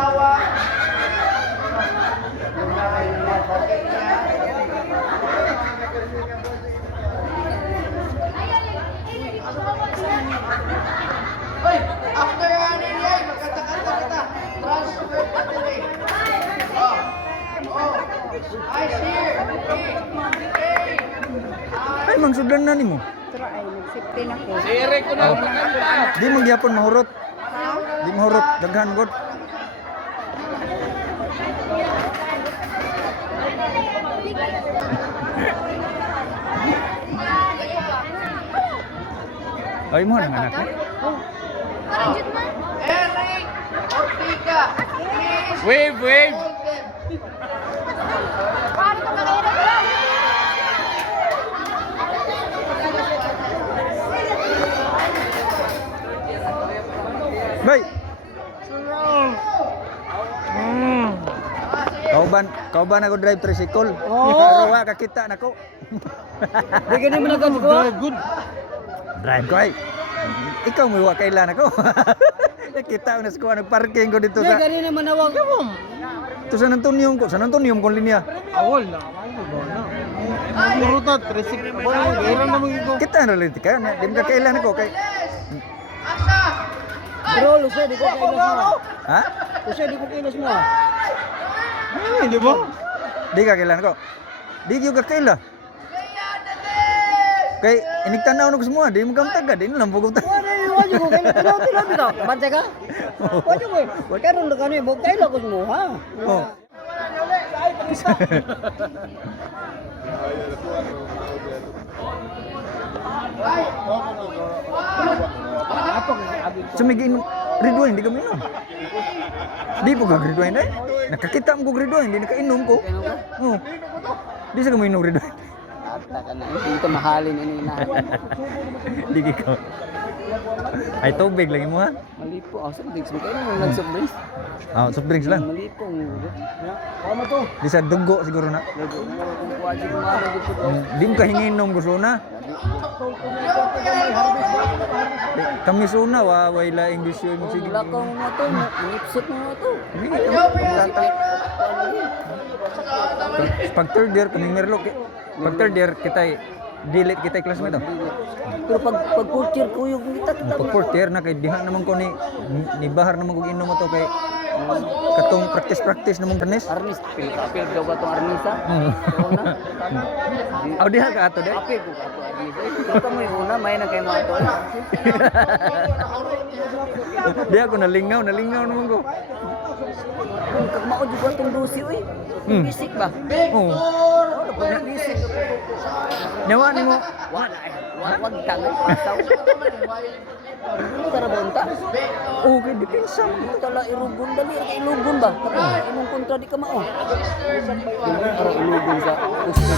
asawa. Hoy, after ano yan, magkata-kata kita. Transfer ka tuloy. I share. Ay, mangsudlan na nimo. Pero ay, nag-safety na ko. Sire ko na. Di mo gyapon mahurot. Di mahurot daghan gud. Ay mo nang anak. Eric Ortiga. Wave, wave. Bay. Kauban ako drive tricycle. Pero wa kakita nako. Di ka naman nagagawa. Good. Drive ko ay. Ikaw mo wa kailan ako. Nakita ko na sa nagparking ko dito sa. Gani naman nawag mo. To San Antonio ko, San Antonio ko linya. Awol na. Murutat, resik. Gairan na magigo. Kita na lang ka, di mo kailan ako kay. Asa? Bro, lusa di ko kailas mo. Ha? Lusa di ko kailas mo. Ay, di ba? Di ka kailan ko. Di gyud ka kaila. Kay inigtanaw na ko semua, di mo kam taga, di na lang pugod. Wala ko kailas. Tilo bitaw. Bantay ka? Wala ko. Karon na kani, bog kaila ko mo, ha? Oh. Sumigin red wine, di ka mainom. Di po ka red wine eh. Nakakita mo ko red wine, di nakainom ko. Oh. Di sa ka mainom red wine. Ata ka na. Dito mahalin ini na. Di ka. Ay tubig lagi mo ha. Malipo. Oh, soft drinks mo kayo nung nag-soft drinks. Ah, soft drinks lang. Malipo. Ano to? Di sa dugo siguro na. Kung kuwaji mo nga dito. Di mo kahinginom gusto na. Kami suna wa wala English yun sige. Lakaw mo to. Nipsot mo to. Pag third year kaming merlok. Pag third year kita delete kita classmate to. Pero pag culture ko yung kita Pag fourth year na kay diha naman ko ni bahar naman kog inom mo to kay katong practice naman tenis. Arnis, apil daw ba itong Arnisa? Aw diha ka ato de. Apil ko ka ito Arnisa. Ito mo yung una, may na kayo mga ito. Diha ko nalingaw naman ko. Kag mao juga itong dusi, uy. Bisik ba? Oo. Ano ba yung bisik? Nyawa ni mo. Wala eh. Wag ka nga, pasaw. Ano ka na bonta? Okay, depensa. Ito tala irugon, dali ka ilugon ba? Tapos imong kontra di ka mao. Para ilugon sa usto.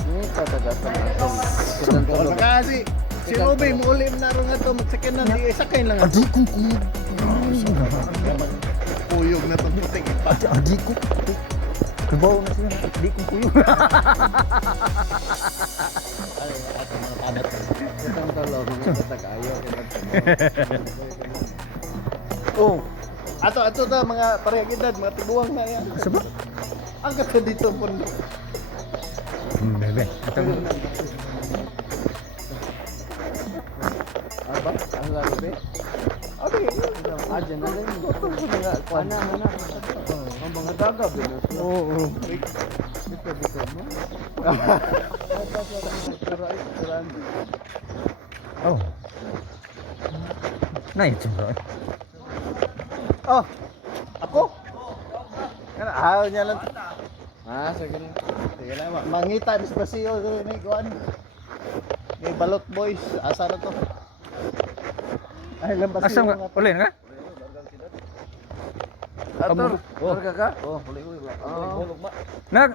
Ini tatagasan atom. Sudan Wala tulog. kasi. Si Ruby, muulim na rin nga ito. Magsakin na, di sakay lang. Adik kong kuyo. Puyog na itong puting ipa. Adik ko. Kabaw na siya. Adik kong kuyo. Sudan tulog. Tatagayo. Oh. Ato ta mga parehag edad, mga tiguang na yan. Asa ba? Ang kata dito po. Bebe. Ito. Apa? Ang laro be? Okay. Aja na rin. Mana, mana. Ang mga daga, binos. Oo. Dito mo. Oh. Nice, bro. Oh. Ako? Kana ayaw niya lang. Ah, sige na. Sige na, mangita Despacito ni Kuan. Ni Balot Boys, asa na to? Ay, lambas Asam ka? Ulin ka? Ator, Oh. harga ka? Oh, huli ba? Oh. Bulog ba?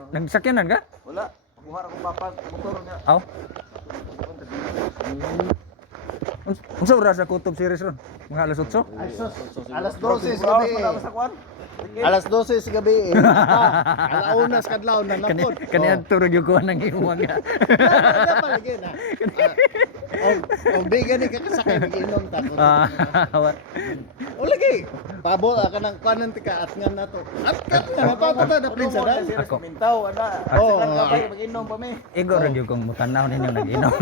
Nagsakyanan ka? Wala. Kuha ra ko papat motor niya. Aw. Unsa oras sa kutob series ron? Mga alas 8? Ay, sus. Alas 12 sa gabi. Alas 12 sa gabi. Alaunas kadlaw na Kani napod. kani adto yung kuha ng imuha nga. Wala palagi na. Oh, di gani ka kasakay mag-inom ta. Ah, what? O lagi. Pabol ka nang kanan tika at nga nato. At kat nga napatata na prinsa da. Ako. Mintaw, ada. Oh, Mag-inom pa mi. Igo rin yung kung mutanaw ninyo nag-inom.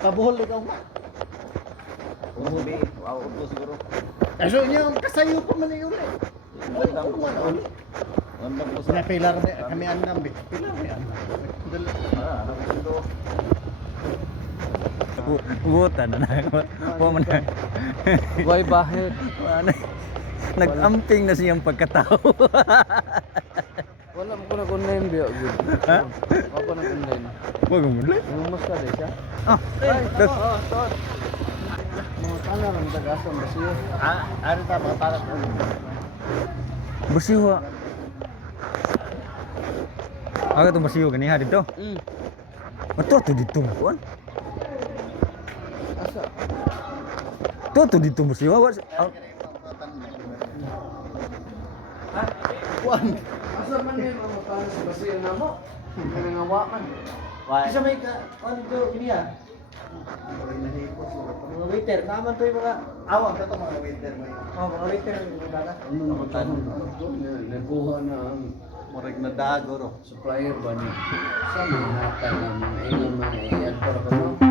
pabol ikaw nga. Ubi, wow, ubo siguro. Kaso niya kasayo pa man yun eh. Wandang po Sa pilar kami andam bi. Pilar kami andam. Dali. Buta na na. Wa man na. Why bahid? Ano? Nag-amping na siyang pagkatao. Wala mo ko na online biya gud. Ha? Ako na online. Wag mo lang. Yung mas ka de siya. Ah, dos. Mga kana ran tagasan ba siya? Ano ta mga para Basiwa. Aga to basiwa kaniha dito. Ato to dito. Kuan. Asa? To dito basiwa. What? kuan. Asa man ni mga kana sa basiya namo? Kaya nga wa man. Isa may ka ano to kiniya? Mga waiter, naman to yung mga awang ka to mga waiter mo. Oh, mga waiter yung mga Ano na katanong? Nagkuha na ang Murag na dago ro. supplier ba ni sa mga hatag ng mga ingon man ay para ko